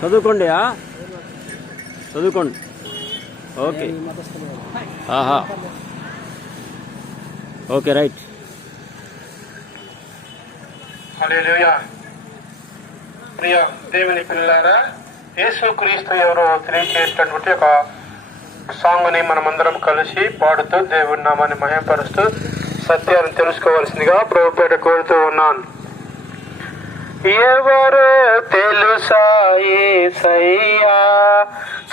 చదువుకోండి చదువుకోండి. ఓకే, ఆహా, ఓకే, రైట్. హల్లెలూయా. ప్రియ దేవుని పిల్లలారా, యేసుక్రీస్తు ఎవరో తెలియచేసినటువంటి ఒక సాంగ్ని మనమందరం కలిసి పాడుతూ దేవుని నామాన్ని మహిమపరుస్తూ సత్యాన్ని తెలుసుకోవాల్సిందిగా ప్రభుపేట కోరుతూ ఉన్నాను. ఎవరో తెలుసా యేసయ్యా,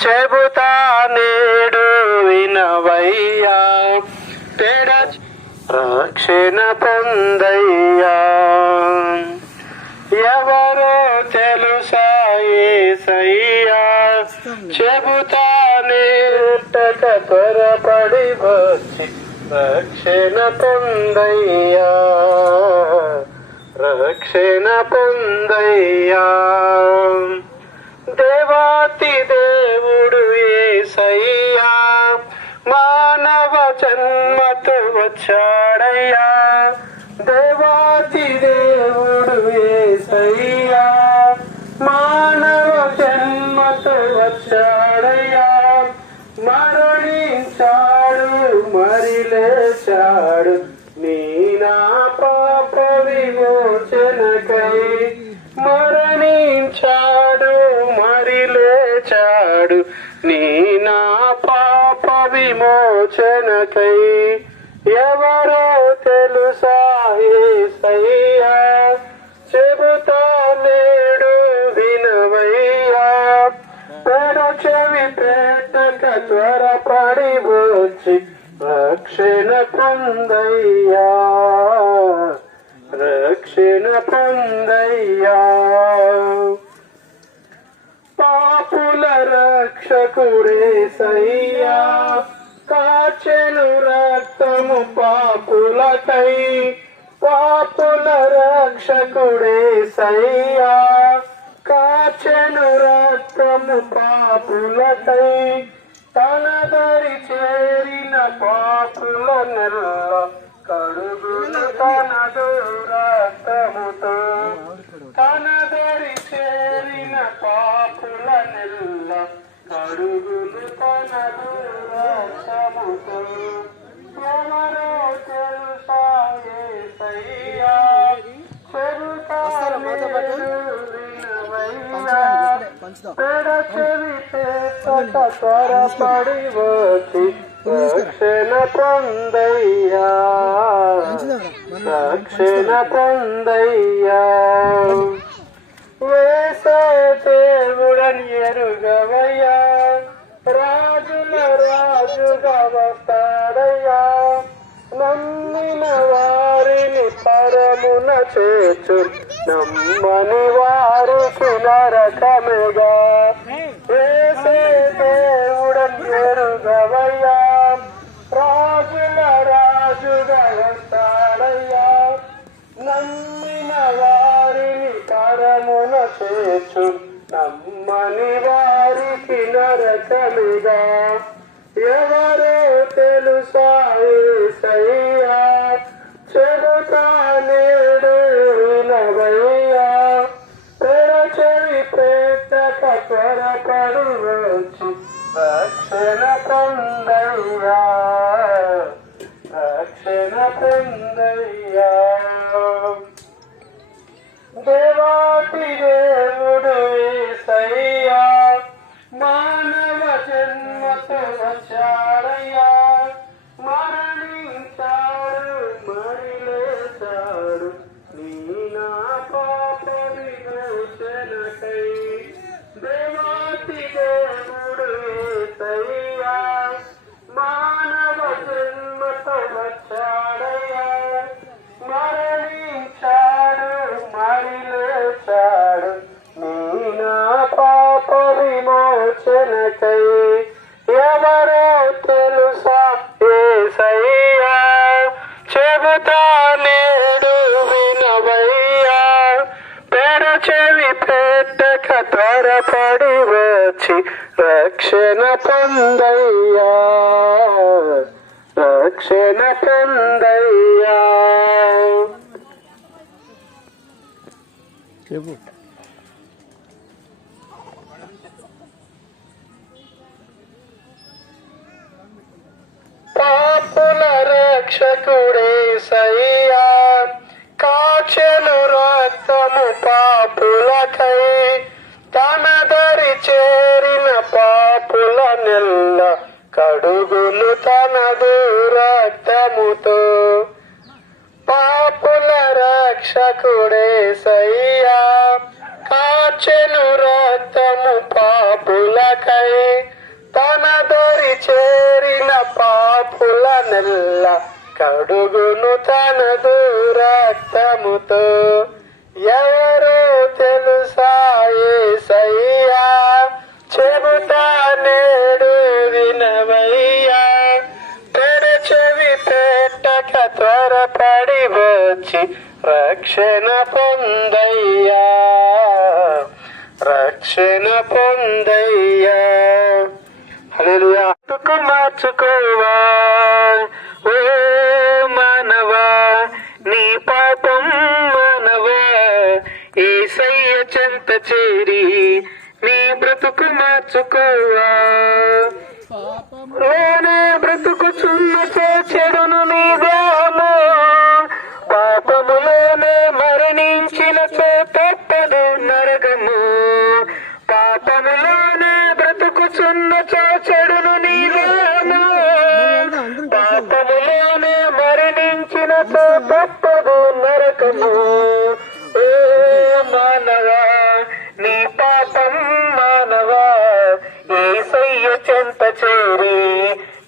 చెబుతా నేడు వినవయ్యా, రక్షణ పొందయ్యా. ఎవరో తెలుసా యేసయ్యా, చెబుతా నేటక త్వరపడి వచ్చి రక్షణ పొందయ్యా, రక్షణ పొందయ్యా. దేవాతి దేవుడు యేసయ్యా, మానవ జన్మతో వచ్చాడయ్యా. దేవాతి దేవుడు యేసయ్యా, మానవ జన్మతో వచ్చాడయ్యా. మరణించాడు మరి లేచాడు నీ నా పాప విమోచనకై. మరణించాడు మరి లేచాడు నీ నా పాప విమోచనకై. ఎవరో తెలుసా యేసయ్యా, చెబుతా నేడు వినవయ్యా, చెవి పెట్టక త్వరపడి వచ్చి రక్షణ పొందయ్యా, రక్షణ పొందయ్యా. పాపుల రక్షకుడేసయ్యా, కాచెను రక్తము పాపులకై. పాపుల రక్షకుడేసయ్యా, కాచెను రక్తము పాపులకై. తన దరి చేరిన పాపుల నెల్ల కడుగులు తనదు రక్తముతో. తన దరి చేరిన పాపుల నెల్ల కడుగులు తనదు రక్తముతో. ఎవరో తెలుసా యేసయ్యా, చెబుతా చెవి పెట్టక త్వరపడి వచ్చి రక్షణ పొందయ్యా, రక్షణ పొందయ్యా. వేసే దేవుడని ఎరుగవయ్యా, రాజుల రాజుగా వస్తాడయ్యా. నమ్మిన వారిని పరమున చేర్చు, నమ్మని వారికి నరకముగా. వేసే దేవుడని ఎరుగవయ్యా, రాజుల రాజుగా వస్తాడయ్యా. నమ్మిన వారిని పరమున చేర్చు, నమ్మని వారికి నరకముగా. ఎవరో తెలుసా యేసయ్యా, చెబుతా నేడు వినవయ్యా, చెవి పెట్టక త్వరపడి వచ్చి రక్షణ పొందయ్యా, రక్షణ పొందయ్యా. దేవాతి దేవుడు యేసయ్యా, మానవ జన్మతో వచ్చాడయ్యా. మరణించాడు మరి లేచాడు నీ నా పాప విమోచనకై. దేవాతి దేవుడు యేసయ్యా, మానవ జన్మతో వచ్చాడయ్యా. మరణించాడు మరి లేచాడు నీ నా పాప విమోచనకై. ఎవరో తెలుసా యేసయ్యా, చెబుతా నేడు వినవయ్యా, చెవి పెట్టక త్వరపడి వచ్చి రక్షణ పొందయ్యా, రక్షణ పొందయ్యా. చెప్పు. రక్షకుడేసయ్యా కాచెను రక్తము పాపులకై తన దరి చేరిన పాపుల నెల్ల కడుగును తనదు రక్తముతో పాపుల రక్షకుడేసయ్యా కాచెను రక్తము పాపులకై తన దరి చేరిన పాపుల నెల్ల కడుగును తనదు రక్తముతో ఎవరో తెలుసా యేసయ్యా చెబుతా నేడు వినవయ్యా తెరచెవి పెట్టక త్వరపడి వచ్చి రక్షణ పొందయ్యా రక్షణ పొందయ్యా హల్లెలూయా మార్చుకోవా ఓ మానవా నీ పాపం మానవా యేసయ్య చెంత చేరి నీ బ్రతుకు మార్చుకోవా నేనే బ్రతుకుచున్న చెడును నీ దేహము పాపములోనే మరణించిన తప్పదు నరకము పాపములోనే బ్రతుకుచున్న చెడును నీ దేహము పాపములోనే మరణించిన తప్పదు నరకము ఓ మానవా నీ పాపం మానవా యేసయ్య చెంత చేరి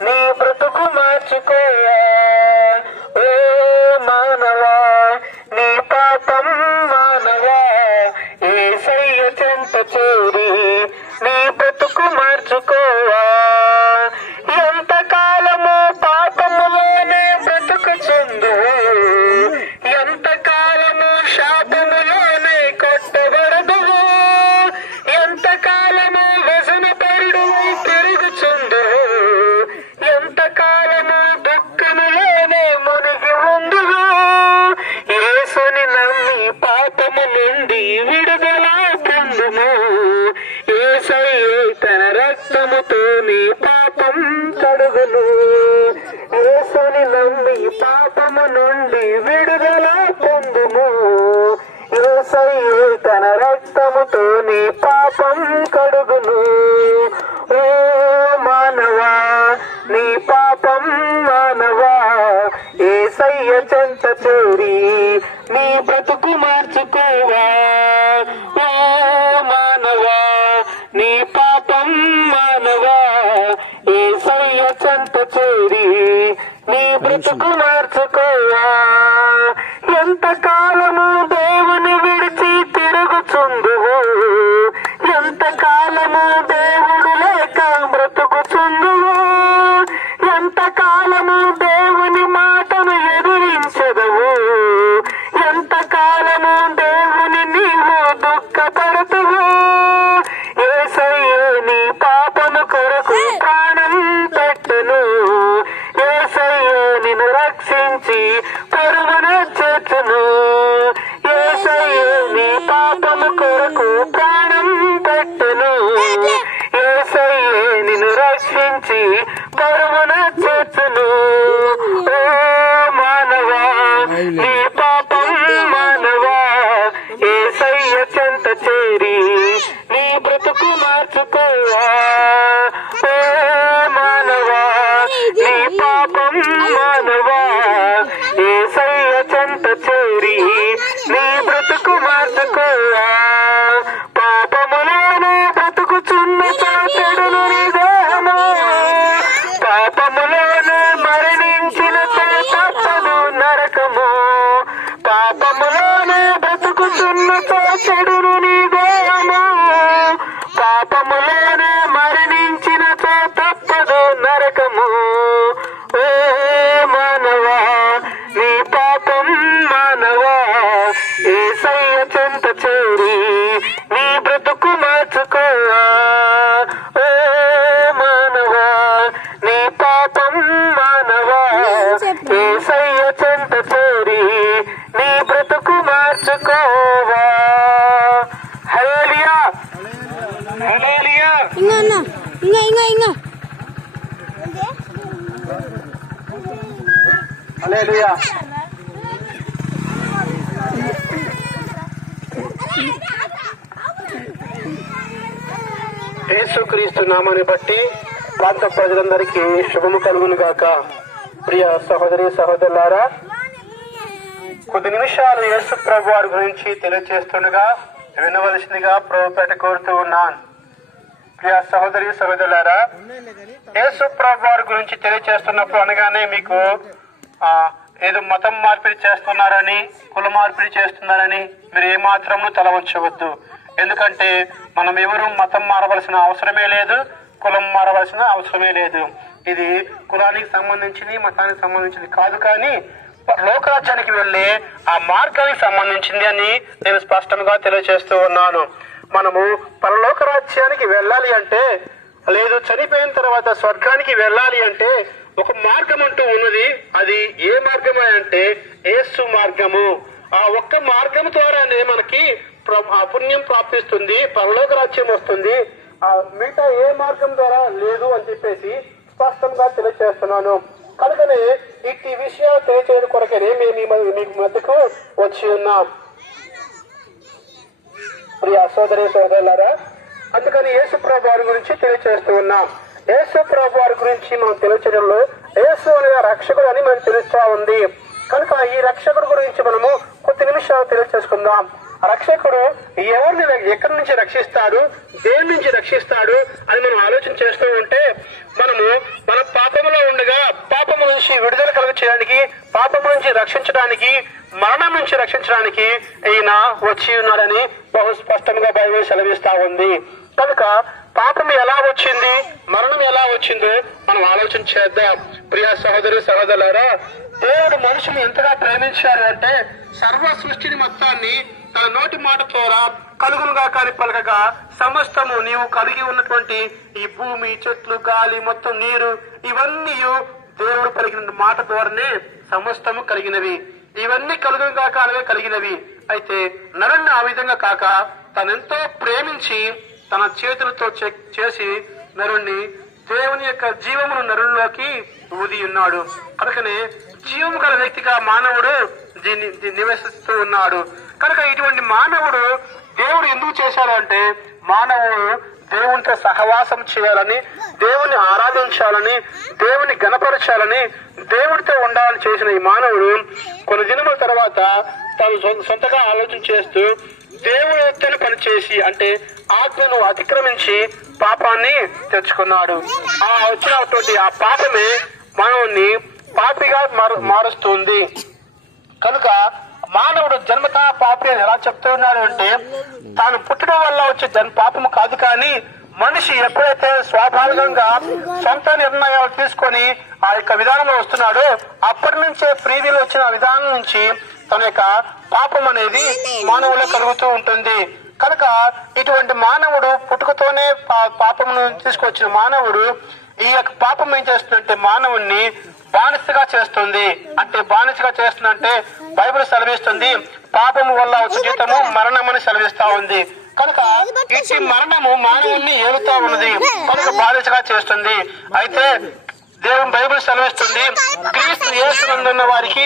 నీ బ్రతుకు మార్చుకోవా ఓ మానవా నీ పాపం మానవా యేసయ్య చెంత చేరి నీ బ్రతుకు మార్చుకోవా ఎంతకాలము పాపములోనే బ్రతుకుచుందు ఎంతకాలము శాపములోనే కొట్టబడదు ఎంతకాలము వ్యసనపరుడు తిరుగుచుందు ఎంతకాలము దుఃఖములోనే మునిగి ఉండు యేసుని నమ్మి పాపము నుండి విడుదల పొందుము యేసయ్యే తన రక్తముతో నీ పాపం కడుగును యేసుని నమ్మి పాపము నుండి విడుదల పొందుము యేసయ్యే తన రక్తముతో నీ పాపం కడుగును ఓ మానవా నీ పాపం మానవా యేసయ్య చెంత చేరి నీ బ్రతుకు మార్చుకోవా ఓ మానవా నీ పాపం మానవా యేసయ్య చెంత చేరి నీ బ్రతుకు మార్చుకోవా ఎంతకాలము దేవుని విడిచి తిరుగుచుందువు ఎంతకాలము దేవుడు లేక బ్రతుకుచుందువు ఎంతకాలము దేవుని మాటను ఎదిరించదవు ఎంతకాలము దేవుని నీవు దుఃఖపడుతువు యేసయ్యే నీ పాపము కొరకు ప్రాణం పెట్టును యేసయ్యే నిన్ను రక్షించి పరువున చేర్చును యేసయ్యే నీ పాపము కొరకు ప్రాణం పెట్టును యేసయ్యే నిన్ను రక్షించి పరువున చేర్చును ఓ మానవా నీ పాపం మానవా యేసయ్య చెంత చేరి నీ బ్రతుకు మార్చుకోవా ఓ మానవా నీ పాపం మానవా యేసయ్య చెంత చేరి నీ బ్రతుకు మార్చుకోవా పాపములోనే బ్రతుకుచున్న చెడును నీ దేహము పాపములోనే మరణించిన తప్పదు నరకము పాపములోనే బ్రతుకుచున్న చెడును నీ దేహము పాపములోనే మరణించిన తప్పదు నరకము ఓ మానవా నీ పాపం మానవా యేసయ్య చెంత చేరి నీ బ్రతుకు మార్చుకోవా ఓ మానవా నీ పాపం మానవా యేసయ్య చెంత చేరి నీ బ్రతుకు మార్చుకోవా హల్లెలూయా హల్లెలూయా ఇంగా హల్లెలూయా. యేసుక్రీస్తు నామాన్ని బట్టి ప్రాంత ప్రజలందరికీ శుభము కలుగును గాక. ప్రియ సహోదరి సహోదరులారా, కొద్ది నిమిషాలు యేసు ప్రభు వారి గురించి తెలియజేస్తుండగా వినవలసిందిగా ప్రభుపేట కోరుతూ ఉన్నాను. ప్రియ సహోదరి సహోదరులారా, యేసు ప్రభు వారి గురించి తెలియజేస్తున్నప్పుడు అనగానే మీకు ఏదో మతం మార్పిడి చేస్తున్నారని, కుల మార్పిడి చేస్తున్నారని మీరు ఏమాత్రము తల వంచవద్దు. ఎందుకంటే మనం ఎవరు మతం మారవలసిన అవసరమే లేదు, కులం మారవలసిన అవసరమే లేదు. ఇది కులానికి సంబంధించింది, మతానికి సంబంధించింది కాదు, కానీ లోకరాజ్యానికి వెళ్లే ఆ మార్గానికి సంబంధించింది అని నేను స్పష్టంగా తెలియజేస్తూ ఉన్నాను. మనము పరలోక రాజ్యానికి వెళ్ళాలి అంటే, లేదు చనిపోయిన తర్వాత స్వర్గానికి వెళ్ళాలి అంటే ఒక మార్గం అంటూ ఉన్నది. అది ఏ మార్గం అంటే యేసు మార్గము. ఆ ఒక్క మార్గం ద్వారానే మనకి ఆ పుణ్యం ప్రాప్తిస్తుంది, పరలోక రాజ్యం వస్తుంది. ఆ మిగతా ఏ మార్గం ద్వారా లేదు అని చెప్పేసి స్పష్టంగా తెలియజేస్తున్నాను. కనుకనే ఇట్టి విషయాలు తెలియచేయడం కొరకనే మేము మీకు మధ్యకు వచ్చి ఉన్నాం. ప్రియ సోదరి సోదరులారా, అందుకని యేసు ప్రభు వారి గురించి తెలియజేస్తూ ఉన్నాం. యేసు ప్రభు వారి గురించి మనం తెలియచేయడంలో యేసు అనే రక్షకుడు అని మనం తెలుస్తా ఉంది. కనుక ఈ రక్షకుడు గురించి మనము కొద్ది నిమిషాలు తెలియచేసుకుందాం. రక్షకుడు ఎవరిని ఎక్కడి నుంచి రక్షిస్తాడు, దేని నుంచి రక్షిస్తాడు అని మనం ఆలోచన చేస్తూ ఉంటే, మనము మన పాపములో ఉండగా పాపము నుంచి విడుదల కలుగ చేయడానికి, పాపము నుంచి రక్షించడానికి, మరణం నుంచి రక్షించడానికి ఈయన వచ్చి ఉన్నాడని బహు స్పష్టంగా బైబిల్ సెలవిస్తా ఉంది. కనుక పాపం ఎలా వచ్చింది, మరణం ఎలా వచ్చిందో మనం ఆలోచన చేద్దాం. ప్రియ సహోదరి సహోదరులారా, దేవుడు మనుషులు ఎంతగా ప్రేమించారు అంటే సర్వ సృష్టిని మొత్తాన్ని తన నోటి మాట ద్వారా కలుగునుగా కాని పలకగా సమస్తము నీవు కలిగి ఉన్నటువంటి ఈ భూమి, చెట్లు, గాలి, మొత్తం నీరు, ఇవన్నీ దేవుడు పలికిన మాట ద్వారానే సమస్తము కలిగినవి. ఇవన్నీ కలుగునుగా కానివే కలిగినవి. అయితే నరుణ్ణి ఆ విధంగా కాక తనెంతో ప్రేమించి తన చేతులతో చేసి నరుణ్ణి దేవుని యొక్క జీవమును నరుల్లోకి ఊది ఉన్నాడు. కనుకనే జీవము గల వ్యక్తిగా మానవుడు నివసిస్తూ ఉన్నాడు. కనుక ఇటువంటి మానవుడు దేవుడు ఎందుకు చేశాడు అంటే, మానవుడు దేవునితో సహవాసం చేయాలని, దేవుని ఆరాధించాలని, దేవుని గణపరచాలని, దేవుడితో ఉండాలని చేసిన ఈ మానవుడు కొన్ని దినముల తర్వాత తాను సొంతగా ఆలోచన చేస్తూ దేవుని ఎత్తును పనిచేసి అంటే ఆజ్ఞను అతిక్రమించి పాపాన్ని తెచ్చుకున్నాడు. ఆ వచ్చినటువంటి ఆ పాపమే మానవుని పాపిగా మారుస్తుంది. కనుక మానవుడు జన్మతా పాపి అని ఎలా చెప్తున్నాడు అంటే, తాను పుట్టడం వల్ల వచ్చే పాపము కాదు, కానీ మనిషి ఎప్పుడైతే స్వాభావికంగా సొంత నిర్ణయాలు తీసుకొని ఆ యొక్క విధానంలో వస్తున్నాడో అప్పటి నుంచే ప్రీతిలో వచ్చిన విధానం నుంచి తన యొక్క పాపం అనేది మానవులో కలుగుతూ ఉంటుంది. కనుక ఇటువంటి మానవుడు పుట్టుకతోనే పాపమును తీసుకొచ్చిన మానవుడు ఈ యొక్క పాపం ఏం చేస్తుందంటే మానవుణ్ణి బానిసగా చేస్తుంది. అంటే బానిసగా చేస్తుందంటే బైబిల్ సెలవిస్తుంది పాపము వల్ల వచ్చే జీతము మరణమని సెలవిస్తా ఉంది. కనుక ఇట్టి మరణము మానవుణ్ణి ఏలుతా ఉన్నది, కనుక బానిసగా చేస్తుంది. అయితే దేవుని బైబిల్ సెలవిస్తుంది క్రీస్తు యేసునందున్న వారికి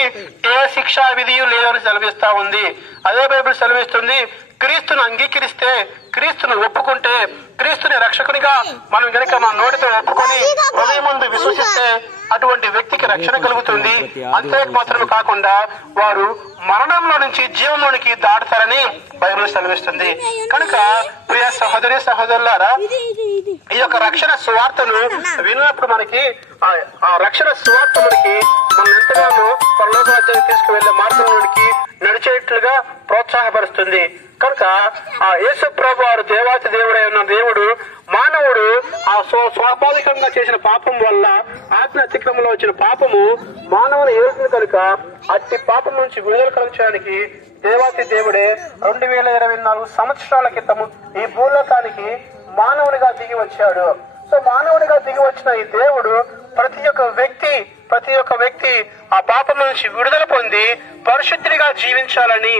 ఏ శిక్షా విధియు లేదని సెలవిస్తా ఉంది. అదే బైబిల్ సెలవిస్తుంది క్రీస్తును అంగీకరిస్తే, క్రీస్తును ఒప్పుకుంటే, క్రీస్తుని రక్షకునిగా మనం గనక మన నోటితో ఒప్పుకొని హృదయం ముందు విశ్వసిస్తే అటువంటి వ్యక్తికి రక్షణ కలుగుతుంది. అంతే మాత్రమే కాకుండా వారు మరణంలో నుంచి జీవంలోనికి దాటుతారని బైబిల్ సెలవిస్తుంది. కనుక ప్రియ సహోదరి సహోదరులారా, ఈ యొక్క రక్షణ సువార్తను విన్నప్పుడు మనకి ఆ రక్షణ సువార్త మనకి మనం ఎంతగానో పరలోక రాజ్యానికి తీసుకువెళ్లే మార్గంలోనికి నడిచేట్లుగా ప్రోత్సాహపరుస్తుంది. కనుక ఆ యేసు ప్రభు వారు దేవాతి దేవుడై ఉన్న దేవుడు మానవుడు ఆ స్వాభావికంగా చేసిన పాపం వల్ల ఆజ్ఞ అతిక్రమంలో వచ్చిన పాపము మానవుని ఏలుతుంది. కనుక అట్టి పాపం నుంచి విడుదల కలగడానికి దేవాతి దేవుడే 2024 సంవత్సరాల క్రితము ఈ భూలోకానికి మానవునిగా దిగి వచ్చాడు. సో మానవునిగా దిగి వచ్చిన ఈ దేవుడు ప్రతి ఒక్క వ్యక్తి ఆ పాపం నుంచి విడుదల పొంది పరిశుద్ధిగా జీవించాలని,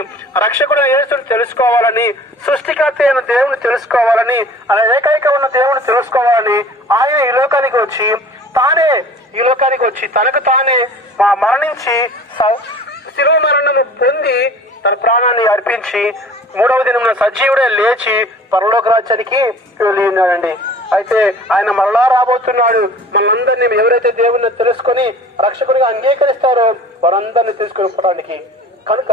రక్షకుడు యేసుని తెలుసుకోవాలని, సృష్టికర్త అయిన దేవుని తెలుసుకోవాలని, అలా ఏకైక ఉన్న దేవుని తెలుసుకోవాలని ఆయన ఈ లోకానికి వచ్చి తానే ఈ లోకానికి వచ్చి తనకు తానే మరణించి శిలువ మరణము పొంది తన ప్రాణాన్ని అర్పించి 3వ దినమున సజీవుడే లేచి పరలోక రాజ్యానికి వెళ్ళి ఉన్నాడండి. అయితే ఆయన మరలా రాబోతున్నాడు. మనందరినీ ఎవరైతే దేవుణ్ణి తెలుసుకొని రక్షకునిగా అంగీకరిస్తారో వారందరినీ తీసుకొని పోవడానికి. కనుక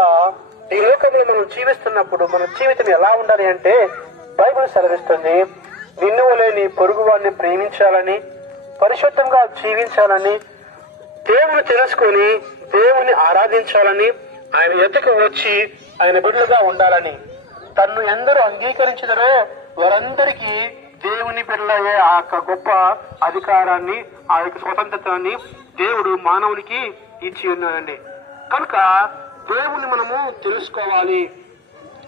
ఈ లోకంలో మనం జీవిస్తున్నప్పుడు మన జీవితం ఎలా ఉండాలి అంటే బైబిల్ సెలవిస్తుంది, నిన్ను వలె నీ పొరుగు వాడిని ప్రేమించాలని, పరిశుద్ధంగా జీవించాలని, దేవుని తెలుసుకొని దేవుని ఆరాధించాలని, ఆయన ఎద్దకు వచ్చి ఆయన బిడ్డలుగా ఉండాలని. తన్ను ఎందరూ అంగీకరించదరో వారందరికీ దేవుని బిడ్డలయ్యే ఆ యొక్క గొప్ప అధికారాన్ని, ఆ యొక్క స్వతంత్రతని దేవుడు మానవునికి ఇచ్చి ఉన్నాడండి. కనుక దేవుని మనము తెలుసుకోవాలి.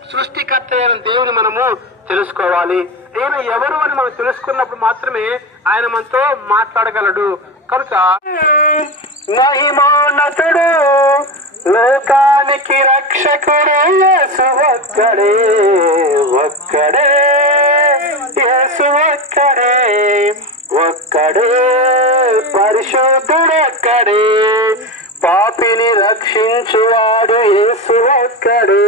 సృష్టికర్త అయిన దేవుని మనము తెలుసుకోవాలి. ఆయన ఎవరు అని మనం తెలుసుకున్నప్పుడు మాత్రమే ఆయన మనతో మాట్లాడగలడు. కనుక మహిమోన్నతుడు లోకానికి రక్షకుడు యేసు ఒక్కడే, ఒక్కడే యేసు ఒక్కడే, ఒక్కడే పరిశుద్ధుడొక్కడే, పాపిని రక్షించువాడు యేసు ఒక్కడే,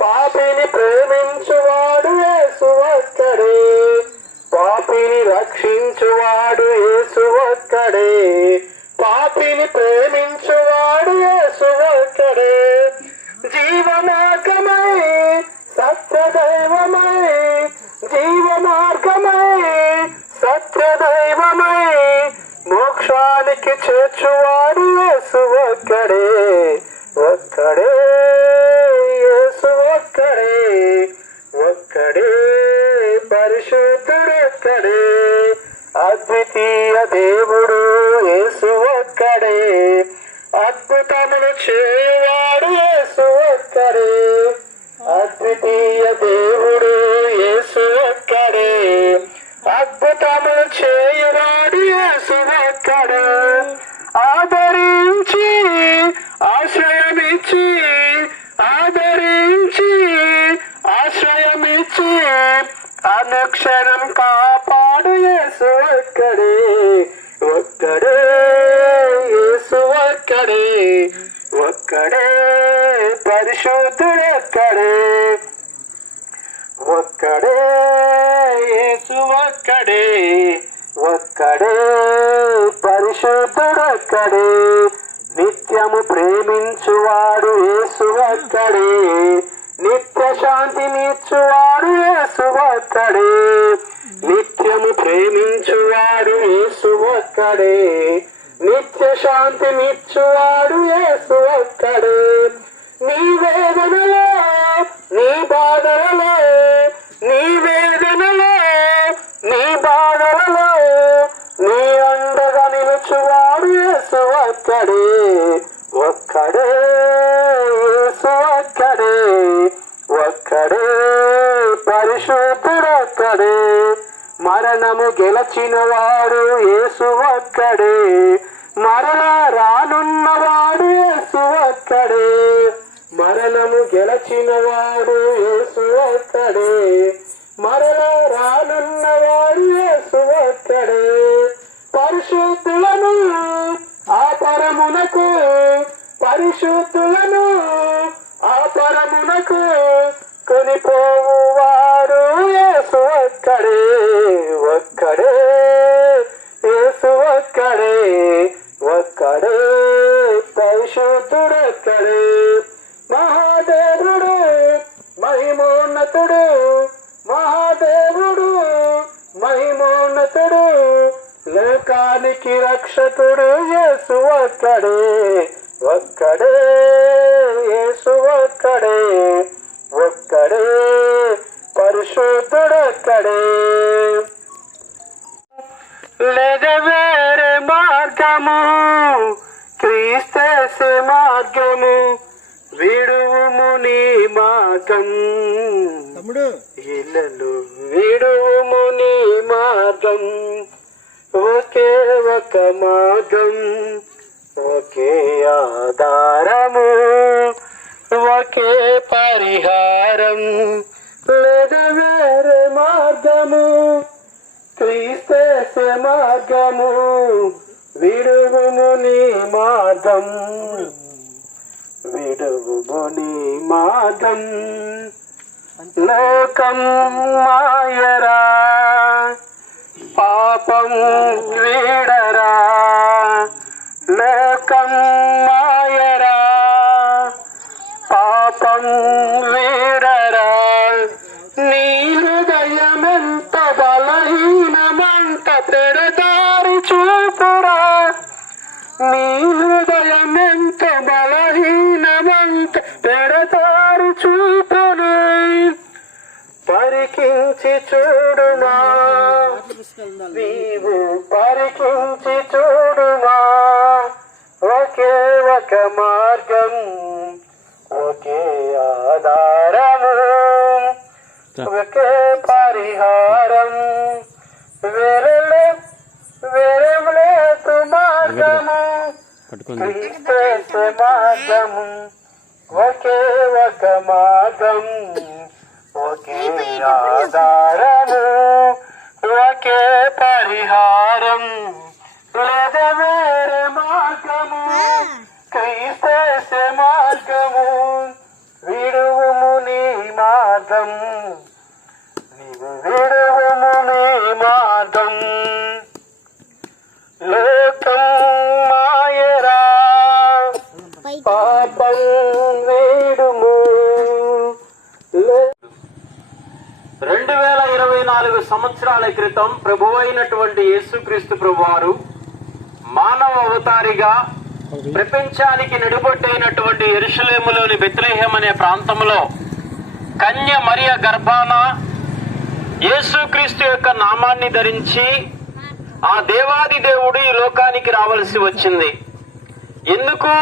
పాపిని ప్రేమించువాడు యేసు ఒక్కడే, పాపిని రక్షించువాడు యేసు ఒక్కడే, పాపిని ప్రేమించువాడు యేసు ఒక్కడే, జీవమార్గమై సత్యదైవమై, జీవమార్గమై సత్యదైవమై మోక్షానికి చేర్చువాడు యేసు ఒక్కడే, ఒక్కడే యేసు ఒక్కడే, ఒక్కడే పరిశుద్ధుడొక్కడే, అద్వితీయ దేవుడు యేసు ఒక్కడే, అద్భుతములు చేయువాడు యేసు ఒక్కడే, అద్వితీయ దేవుడు యేసు ఒక్కడే, అద్భుతములు చేయువాడు యేసు ఒక్కడే, ఆదరించి ఆశ్రయమిచ్చి, ఆదరించి ఆశ్రయమిచ్చి అనుక్షణం కాపాడు యేసు ఒక్కడే, ఒక్కడే యేసు ఒక్కడే, ఒక్కడే పరిశుద్ధుడొక్కడే, ఒక్కడే యేసు ఒక్కడే, ఒక్కడే పరిశుద్ధుడొక్కడే, నిత్యము ప్రేమించువాడు యేసు ఒక్కడే, నిత్య శాంతినిచ్చువాడు యేసు ఒక్కడే, నిత్యము ప్రేమించువాడు యేసు ఒక్కడే, నిత్య శాంతినిచ్చువాడు యేసు ఒక్కడే, నీ వేదనలో నీ బాధలలో, నీ వేదనలో నీ బాధలలో నీ అండగా నిలుచువాడు యేసు ఒక్కడే, ఒక్కడే యేసు ఒక్కడే, ఒక్కడే పరిశుద్ధుడొక్కడే, మరణము గెలచిన వాడు యేసు ఒక్కడే, మరలా రానున్నవాడు యేసు ఒక్కడే, మరణము గెలచిన వాడు యేసు ఒక్కడే, మరలా రానున్నవాడు యేసు ఒక్కడే, పరిశుద్ధులను ఆ పరమునకు, పరిశుద్ధులను ఆ పరమునకు కొనిపోవువాడు యేసు ఒక్కడే, ఒక్కడే యేసు ఒక్కడే, ఒక్కడే పరిశుద్ధుడొక్కడే, మహాదేవుడు మహిమోన్నతుడు, మహాదేవుడు మహిమోన్నతుడు, లోకానికి రక్షకుడు యేసు ఒక్కడే, ఒక్కడే యేసు ఒక్కడే, ఒక్కడే పరిశుద్ధుడొక్కడే, లేదా వేరే మార్గము క్రీస్తు మార్గము, విడువుము నీ మార్గం ఇళ్ళను, విడువుము నీ మార్గం, ఒకే ఒక మార్గం, ఒకే ఆధారము, ఒకే పరిహారం, లేదా వేరే మార్గము క్రీస్తు మార్గము విడువుము నీ మార్గం విడువుము నీ మార్గం లోకం మాయరా పాపం వీడరా లోకం మాయరా పాపం వీడరా నీ హృదయమెంత బలహీనమంత తెరదారి చూపురా నీ హృదయమెంత బలహీనమంత తెరదారి చూపును పరికించి చూడుమా నీవు పరికించి చూడుమా ఒకే ఒక మార్గం ఒకే ఆధారము ఒకే పరిహారం వేరేలేదు మార్గము క్రీస్తు మార్గము ఒకే ఒక మార్గం ఒకే ఆధారము ఒకే పరిహారం లేదా వేరే మార్గము క్రీస్తు మార్గము విడువుము నీ మార్గం నీవు విడువుము నీ మార్గం లోకం మాయరా పాపం వీడుము 2024 సంవత్సరాల క్రితం ప్రభువైనటువంటి యేసుక్రీస్తు ప్రభువారు మానవ అవతారిగా ప్రపంచానికి నడుబొట్టైనటువంటి యెరూషలేములోని బెత్లెహేం అనే ప్రాంతంలో కన్య మరియ గర్భాన యేసుక్రీస్తు యొక్క నామాన్ని ధరించి ఆ దేవాది దేవుడు ఈ లోకానికి రావలసి వచ్చింది. ఎందుకు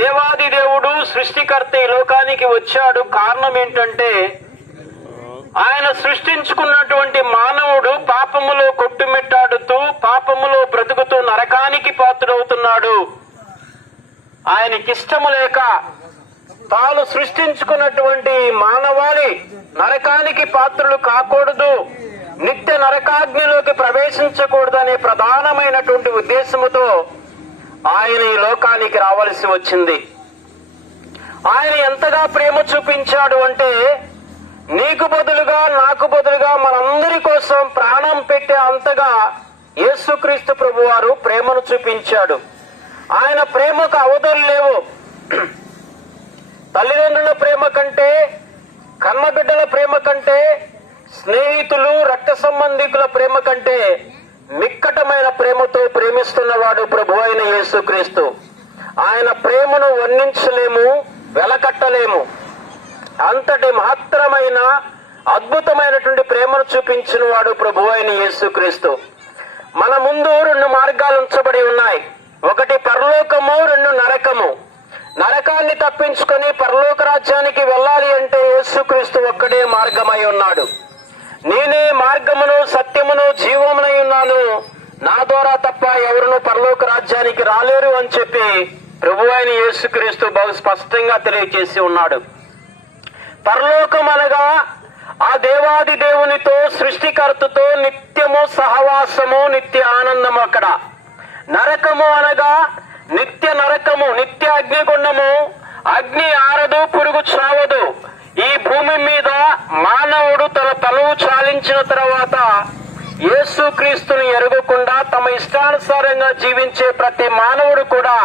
దేవాది దేవుడు సృష్టికర్త ఈ లోకానికి వచ్చాడు? కారణం ఏంటంటే ఆయన సృష్టించుకున్నటువంటి మానవుడు పాపములో కొట్టుమిట్టాడుతూ పాపములో బ్రతుకుతూ నరకానికి పాత్రుడవుతున్నాడు. ఆయనకిష్టము లేక తాను సృష్టించుకున్నటువంటి మానవాళి నరకానికి పాత్రులు కాకూడదు, నిత్య నరకాగ్నిలోకి ప్రవేశించకూడదు అనే ప్రధానమైనటువంటి ఉద్దేశముతో ఆయన ఈ లోకానికి రావలసి వచ్చింది. ఆయన ఎంతగా ప్రేమ చూపించాడు అంటే నీకు బదులుగా నాకు బదులుగా మనందరి కోసం ప్రాణం పెట్టే అంతగా యేసుక్రీస్తు ప్రభువారు ప్రేమను చూపించాడు. ఆయన ప్రేమకు అవధులు లేవు. తల్లిదండ్రుల ప్రేమ కంటే, కన్నబిడ్డల ప్రేమ కంటే, స్నేహితులు రక్త సంబంధికుల ప్రేమ కంటే మిక్కటమైన ప్రేమతో ప్రేమిస్తున్నవాడు ప్రభు అయిన యేసుక్రీస్తు. ఆయన ప్రేమను వర్ణించలేము, వెలకట్టలేము. అంతటి మహత్తరమైన అద్భుతమైనటువంటి ప్రేమను చూపించిన వాడు ప్రభు అయిన యేసుక్రీస్తు. మన ముందు 2 మార్గాలు ఉంచబడి ఉన్నాయి. ఒకటి పరలోకము, 2 నరకము. నరకాన్ని తప్పించుకొని పరలోక రాజ్యానికి వెళ్ళాలి అంటే యేసుక్రీస్తు ఒక్కడే మార్గమై ఉన్నాడు. నేనే మార్గమును సత్యమును జీవమునై ఉన్నాను, నా ద్వారా తప్ప ఎవరును పరలోక రాజ్యానికి రాలేరు అని చెప్పి ప్రభు అయిన యేసుక్రీస్తు బహు స్పష్టంగా తెలియజేసి ఉన్నాడు. పరలోకం అనగా ఆ దేవాది దేవునితో సృష్టికర్తతో నిత్యము సహవాసము, నిత్య ఆనందము అక్కడ. నరకము అనగా నిత్య నరకము, నిత్య అగ్నిగుండము. అగ్ని ఆరదు, పురుగు చావదు. ఈ భూమి మీద మానవుడు తన తనువు చాలించిన తర్వాత యేసుక్రీస్తుని ఎరుగకుండా తమ ఇష్టానుసారంగా జీవించే ప్రతి మానవుడు కూడా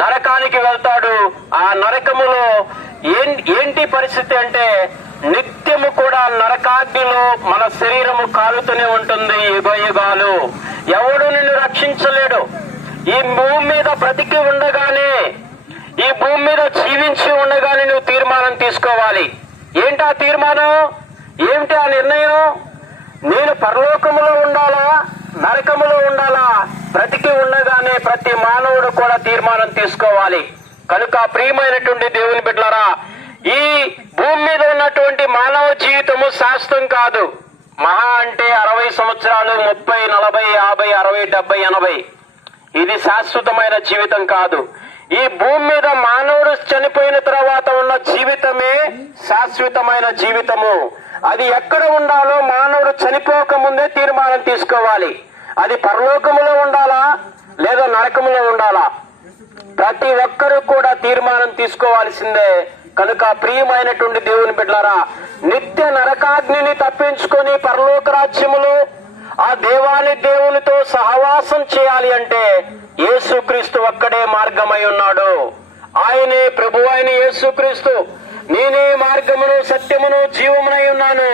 నరకానికి వెళ్తాడు. ఆ నరకములో ఏంటి పరిస్థితి అంటే నిత్యము కూడా నరకాగ్నిలో మన శరీరము కాలుతూనే ఉంటుంది యుగయుగాలు. ఎవడు నిన్ను రక్షించలేడు. ఈ భూమి మీద బ్రతికి ఉండగానే, ఈ భూమి మీద జీవించి ఉండగానే నువ్వు తీర్మానం తీసుకోవాలి. ఏంటి ఆ తీర్మానం? ఏమిటి ఆ నిర్ణయం? నేను పరలోకములో ఉండాలా, నరకములో ఉండాలా? బ్రతికి ఉండగానే ప్రతి మానవుడు కూడా తీర్మానం తీసుకోవాలి. కనుక ప్రియమైనటువంటి దేవుని బిడ్డలారా, ఈ భూమి మీద ఉన్నటువంటి మానవ జీవితము శాశ్వతం కాదు. మహా అంటే 60 సంవత్సరాలు, 30, 40, 50, 60, 70, 80. ఇది శాశ్వతమైన జీవితం కాదు. ఈ భూమి మీద మానవుడు చనిపోయిన తర్వాత ఉన్న జీవితమే శాశ్వతమైన జీవితము. అది ఎక్కడ ఉండాలో మానవుడు చనిపోక ముందే తీర్మానం తీసుకోవాలి. అది పరలోకములో ఉండాలా లేదా నరకములో ఉండాలా? ప్రతి ఒక్కరూ కూడా తీర్మానం తీసుకోవాల్సిందే. కనుక ప్రియమైనటువంటి దేవుని బిడ్డలారా, నిత్య నరకాగ్నిని తప్పించుకొని పరలోక రాజ్యములో ఆ దేవాది దేవునితో సహవాసం చేయాలి అంటే యేసుక్రీస్తు ఒక్కడే మార్గమై ఉన్నాడు. ఆయనే ప్రభు అయిన యేసుక్రీస్తు, నేనే మార్గమును సత్యమును జీవమునై ఉన్నాను,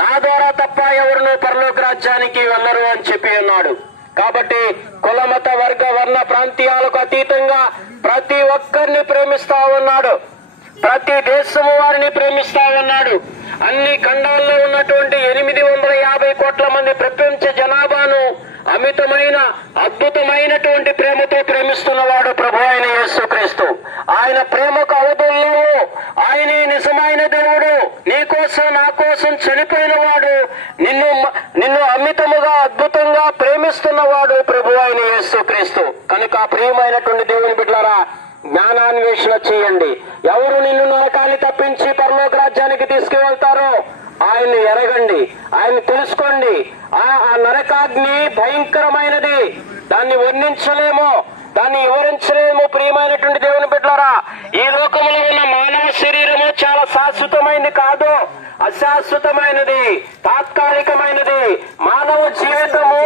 నా ద్వారా తప్ప ఎవరును పరలోక రాజ్యానికి వెళ్ళరు అని చెప్పి ఉన్నాడు. కాబట్టి కుల మత వర్గ వర్ణ ప్రాంతీయాలకు అతీతంగా ప్రతి ఒక్కరిని ప్రేమిస్తా ఉన్నాడు. ప్రతి దేశము వారిని ప్రేమిస్తా ఉన్నాడు. అన్ని ఖండాల్లో ఉన్నటువంటి 850 కోట్ల మంది ప్రపంచ జనాభాను అమితమైన అద్భుతమైనటువంటి ప్రేమతో ప్రేమిస్తున్నవాడు ప్రభు అయిన యేసుక్రీస్తు. ఆయన ప్రేమకు అవధుల్లో ఆయనే నిజమైన దేవుడు. నీ కోసం నా కోసం చనిపోయిన వాడు, నిన్ను అమితముగా అద్భుతంగా ప్రేమిస్తున్నవాడు ప్రభు అయిన యేసుక్రీస్తు. కనుక ప్రియమైనటువంటి దేవుని బిడ్డలారా, జ్ఞానాన్వేషణ చేయండి. ఎవరు నిన్ను నరకాన్ని తప్పించి పరలోక రాజ్యానికి తీసుకువెళ్తారో ఆయన్ని ఎరగండి, ఆయన తెలుసుకోండి. ఆ నరకాగ్ని భయంకరమైనది, దాన్ని వర్ణించలేము, దాన్ని వివరించలేము. ప్రియమైనటువంటి దేవుని బిడ్డలారా, ఈ లోకంలో ఉన్న మానవ శరీరము చాలా శాశ్వతమైనది కాదు, అశాశ్వతమైనది, తాత్కాలికమైనది. మానవ జీవితము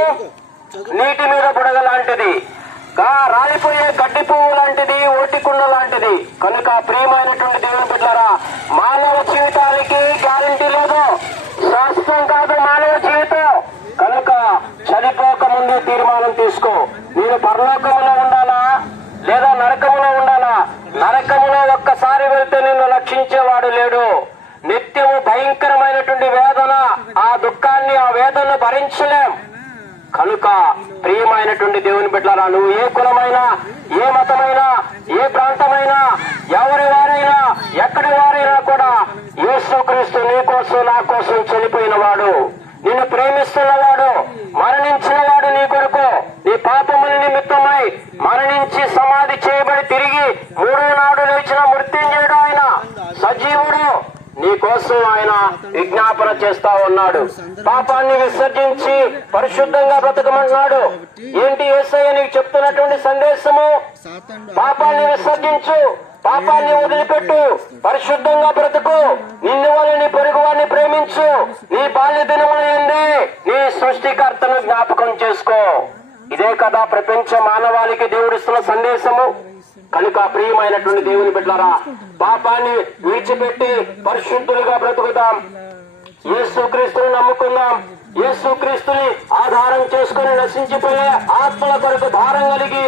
నీటి మీద బుడగ లాంటిది, రాలిపోయే గడ్డి పువ్వు లాంటిది, ఓటికుండ లాంటిది. కనుక ప్రియమైనటువంటి దేవుని బిడ్డలారా, మానవ జీవితానికి గ్యారంటీ లేదు, శాశ్వతం కాదు మానవ జీవితం. కనుక చనిపోక ముందు తీర్మానం తీసుకో. నేను పరలోకములో ఉండాలా లేదా నరకములో ఉండాలా? నరకములో ఒక్కసారి వెళ్తే నిన్ను రక్షించేవాడు లేడు. నిత్యము భయంకరమైనటువంటి వేదన, ఆ దుఃఖాన్ని, ఆ వేదనను భరించలేం. కనుక ప్రియమైనటువంటి దేవుని బిడ్డలారా, నువ్వు ఏ కులమైనా, ఏ మతమైనా, ఏ ప్రాంతమైనా, ఎవరి వారైనా, ఎక్కడి వారైనా కూడా యేసుక్రీస్తు నీ కోసం నా కోసం చనిపోయిన వాడు, నిన్ను ప్రేమిస్తున్నవాడు, మరణించిన వాడు నీ కొరకు, నీ పాపముల నిమిత్తమై మరణించి సమాధి చేయబడి తిరిగి 3వ నాడు లేచిన మృత్యుంజయుడు ఆయన, సజీవుడు. నీ కోసం ఆయన విజ్ఞాపన చేస్తా ఉన్నాడు. పాపాన్ని విసర్జించి పరిశుద్ధంగా బ్రతకమన్నాడు. ఏంటి యేసయ్య నీకు చెప్తున్నటువంటి సందేశము? పాపాన్ని విసర్జించు, పాపాన్ని వదిలిపెట్టు, పరిశుద్ధంగా బ్రతుకు, నిన్ను వల్ల నీ పొరుగు వారిని ప్రేమించు, నీ బాల్య దినములందే నీ సృష్టికర్తను జ్ఞాపకం చేసుకో. ఇదే కదా ప్రపంచ మానవాళికి దేవుడిస్తున్న సందేశము. కనుక ప్రియమైనటువంటి దేవుని బిడ్డలారా, పాపాన్ని విడిచిపెట్టి పరిశుద్ధులుగా బ్రతుకుతాం. యేసుక్రీస్తుని నమ్ముకుందాం. యేసుక్రీస్తుని ఆధారం చేసుకుని నశించిపోయే ఆత్మల కొరకు భారం కలిగి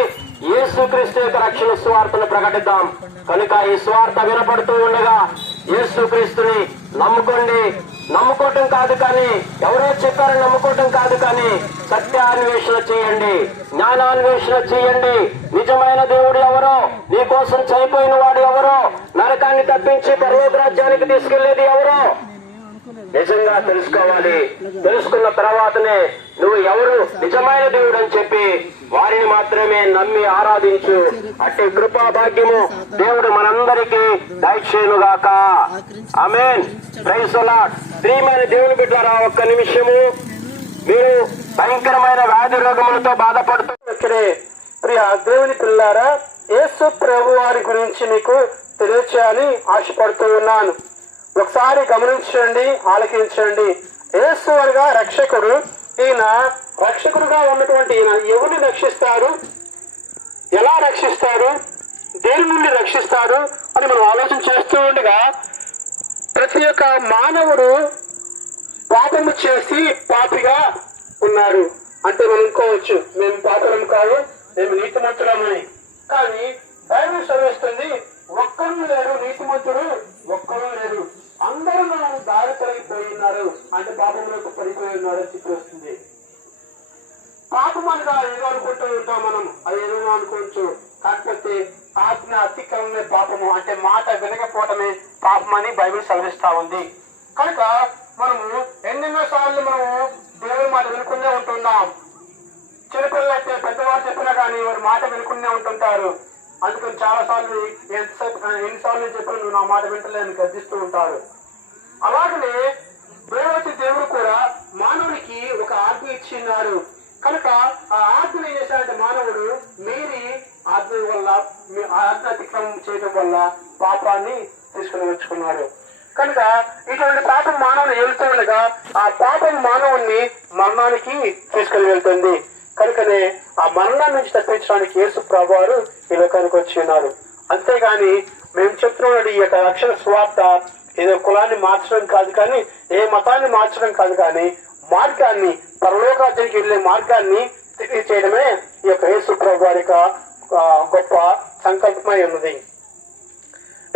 యేసుక్రీస్తు యొక్క రక్షణ స్వార్థను ప్రకటిద్దాం. కనుక ఈ స్వార్థ వినపడుతూ ఉండగా యేసుక్రీస్తుని నమ్ముకోండి. నమ్ముకోవటం కాదు కానీ, ఎవరో చెప్పారని నమ్ముకోవటం కాదు కానీ, సత్యాన్వేషణ చేయండి, జ్ఞానాన్వేషణ చేయండి. నిజమైన దేవుడు ఎవరో, నీ కోసం చనిపోయిన వాడు ఎవరో, నరకాన్ని తప్పించి పరలోక రాజ్యానికి తీసుకెళ్లేది ఎవరో నిజంగా తెలుసుకోవాలి. తెలుసుకున్న తర్వాతనే నువ్వు ఎవరు నిజమైన దేవుడు అని చెప్పి వారిని మాత్రమే నమ్మి ఆరాధించు. అట్టి కృపా భాగ్యము దేవుడు మనందరికీ దయచేయునుగాక. ఆమేన్. Praise the lord. ప్రియమైన దేవుని బిడ్డలారా, ఒక్క నిమిషము. మీరు భయంకరమైన వ్యాధి రోగములతో బాధపడుతున్నట్లే ప్రియ దేవుని పిల్లారా, యేసు ప్రభు వారి గురించి మీకు తెలియచేయాలని ఆశపడుతూ ఉన్నాను. ఒకసారి గమనించండి, ఆలకించండి. యేసు అనగా రక్షకుడు. ఈయన రక్షకుడుగా ఉన్నటువంటి ఈయన ఎవరిని రక్షిస్తారు, ఎలా రక్షిస్తారు, దేని నుండి రక్షిస్తారు అని మనం ఆలోచన చేస్తూ ఉండగా, ప్రతి ఒక్క మానవుడు పాపము చేసి పాపిగా ఉన్నారు. అంటే మనం అనుకోవచ్చు, మేము పాపలం కాదు, మేము నీతిమంతులమని. కానీ బైబిల్ చదివిస్తుంది, ఒక్కరు లేరు నీతిమంతుడు, ఒక్కరు లేరు, అందరూ మనం దారి తొలగిపోయి ఉన్నారు. అంటే పాపంలోకి పడిపోయి ఉన్నారు అని చెప్పి వస్తుంది. పాపం అనగా ఏదో అనుకుంటూ ఉంటాం మనం, అది ఏదో అనుకోవచ్చు. కాకపోతే ఆజ్ఞ అతిక్రమమే పాపము, అంటే మాట వినకపోవటమే పాపం అని బైబిల్ చదివిస్తా ఉంది. కనుక మనము ఎన్నెన్నో సార్లు మనము దేవుని మాట వినుకునే ఉంటున్నాం. చిన్నపిల్లలు అయితే పెద్దవారు చెప్పినా కానీ వారి మాట వినుకునే ఉంటుంటారు. అందుకని చాలా సార్లు ఎన్నిసార్లు చెప్పిన నువ్వు నా మాట వింటలేని గర్జిస్తూ ఉంటారు. అలాగనే దేవుడు కూడా మానవునికి ఒక ఆజ్ఞ ఇచ్చిన్నారు. కనుక ఏమనగా ఆ పాపం మానవుణ్ణి మరణానికి తీసుకుని వెళ్తుంది. కనుకనే ఆ మరణాన్ని నుంచి తప్పించడానికి యేసు ప్రభువారు ఈ లోకానికి వచ్చి ఉన్నారు. అంతేగాని మేము చెప్తున్నాడు ఈ యొక్క రక్షణ సువార్త ఏదో కులాన్ని మార్చడం కాదు, కానీ ఏ మతాన్ని మార్చడం కాదు, కానీ మార్గాన్ని, పరలోకానికి వెళ్లే మార్గాన్ని తెలియచేయడమే ఈ యొక్క యేసు ప్రభువారి యొక్క గొప్ప సంకల్పమై ఉన్నది.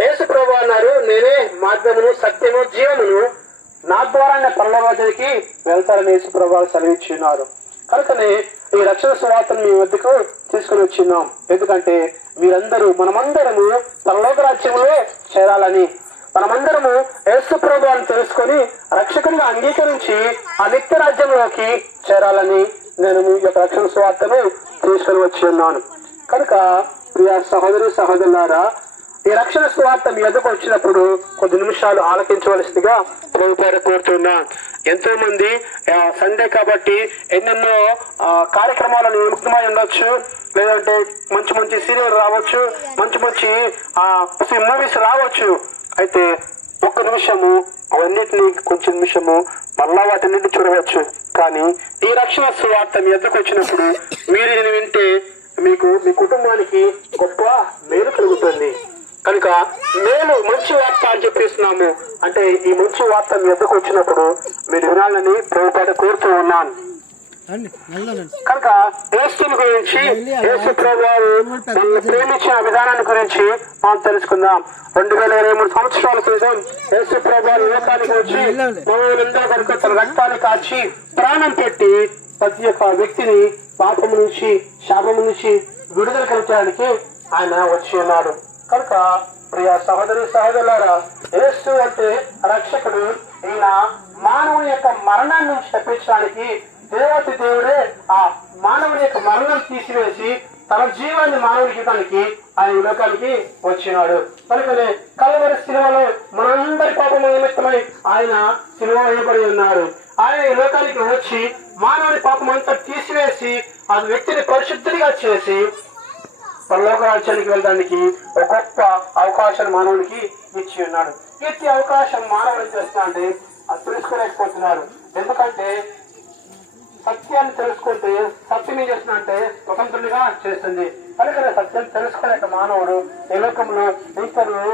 యేసు ప్రభువు అన్నారు, నేనే మార్గమును సత్యము జీవమును, నా ద్వారానే పరలోకానికి వెళ్తారని యేసు ప్రభువు సెలవిచ్చి ఉన్నారు. కనుకనే ఈ రక్షణ సువార్తను మీ వద్దకు తీసుకుని వచ్చిన్నాం. ఎందుకంటే మీరందరూ, మనమందరము పరలోక రాజ్యంలో చేరాలని, మనమందరము యేసు ప్రభువుని తెలుసుకొని రక్షకునిగా అంగీకరించి ఆ నిత్య రాజ్యంలోకి చేరాలని నేను మీ యొక్క రక్షణ సువార్తను తీసుకుని వచ్చి ఉన్నాను. కనుక ప్రియ సహోదరి సహోదరులారా, ఈ రక్షణ సువార్త మీ ఎదుకు వచ్చినప్పుడు కొద్ది నిమిషాలు ఆలకించవలసిందిగా ప్రభువుని కోరుతున్నా. ఎంతో మంది సండే కాబట్టి ఎన్నెన్నో కార్యక్రమాలను నిమగ్నమై ఉండొచ్చు, లేదంటే మంచి మంచి సీరియల్ రావచ్చు, మంచి మంచి మూవీస్ రావచ్చు. అయితే ఒక్క నిమిషము అవన్నిటిని, కొంచెం నిమిషము మళ్ళా వాటిని చూడవచ్చు. కానీ ఈ రక్షణ సువార్త మీ ఎద్దకు వచ్చినప్పుడు మీరు దీన్ని వింటే మీకు, మీ కుటుంబానికి గొప్ప మేలు కలుగుతుంది. కనుక మేము మంచి వార్త అని చెప్పేస్తున్నాము అంటే ఈ మంచి వార్త మీ ఎద్దకు వచ్చినప్పుడు మీరు వినాలని ప్రభువుని కోరుతూ ఉన్నాను. కనుక యేసుని గురించి, యేసు ప్రభువు మనల్ని ప్రేమించిన విధానాన్ని గురించి మనం తెలుసుకుందాం. 2023 సంవత్సరాల క్రితం యేసు ప్రభువు లోకానికి వచ్చి మనల్ని కొరకు తన రక్తాన్ని కాచి ప్రాణం పెట్టి ప్రతి ఒక్క వ్యక్తిని పాపము నుంచి, శాపము నుంచి విడుదల కలిగడానికి ఆయన వచ్చి ఉన్నాడు. కనుక ప్రియ సహోదరి సహోదరులారా, యేసు అంటే రక్షకుడు. ఈయన మానవుని యొక్క మరణాన్ని నుంచి తప్పించడానికి దేవతి దేవుడే ఆ మానవుని యొక్క మరణం తీసివేసి తన జీవాన్ని మానవునికి ఇవ్వడానికి ఆయన ఈ లోకానికి వచ్చినాడు. కనుకనే కల్వరి సిలువలో మనందరి పాపము నిమిత్తమై ఆయన సిలువ వేయబడి ఉన్నారు. ఆయన ఈ లోకానికి వచ్చి మానవుని పాపం అంతా తీసివేసి ఆ వ్యక్తిని పరిశుద్ధుడిగా చేసి పరలోక రాజ్యానికి వెళ్ళడానికి ఒక గొప్ప అవకాశాన్ని మానవునికి ఇచ్చి ఉన్నాడు. ఇచ్చి అవకాశం మానవుడికి చేస్తున్నా అంటే అది తెలుసుకోలేకపోతున్నారు. ఎందుకంటే సత్యాన్ని తెలుసుకుంటే సత్యం ఏం చేస్తున్నా అంటే స్వతంత్రుడిగా చేస్తుంది. కనుక సత్యం తెలుసుకోలేక మానవుడు ఈ లోకంలో ఇతరులు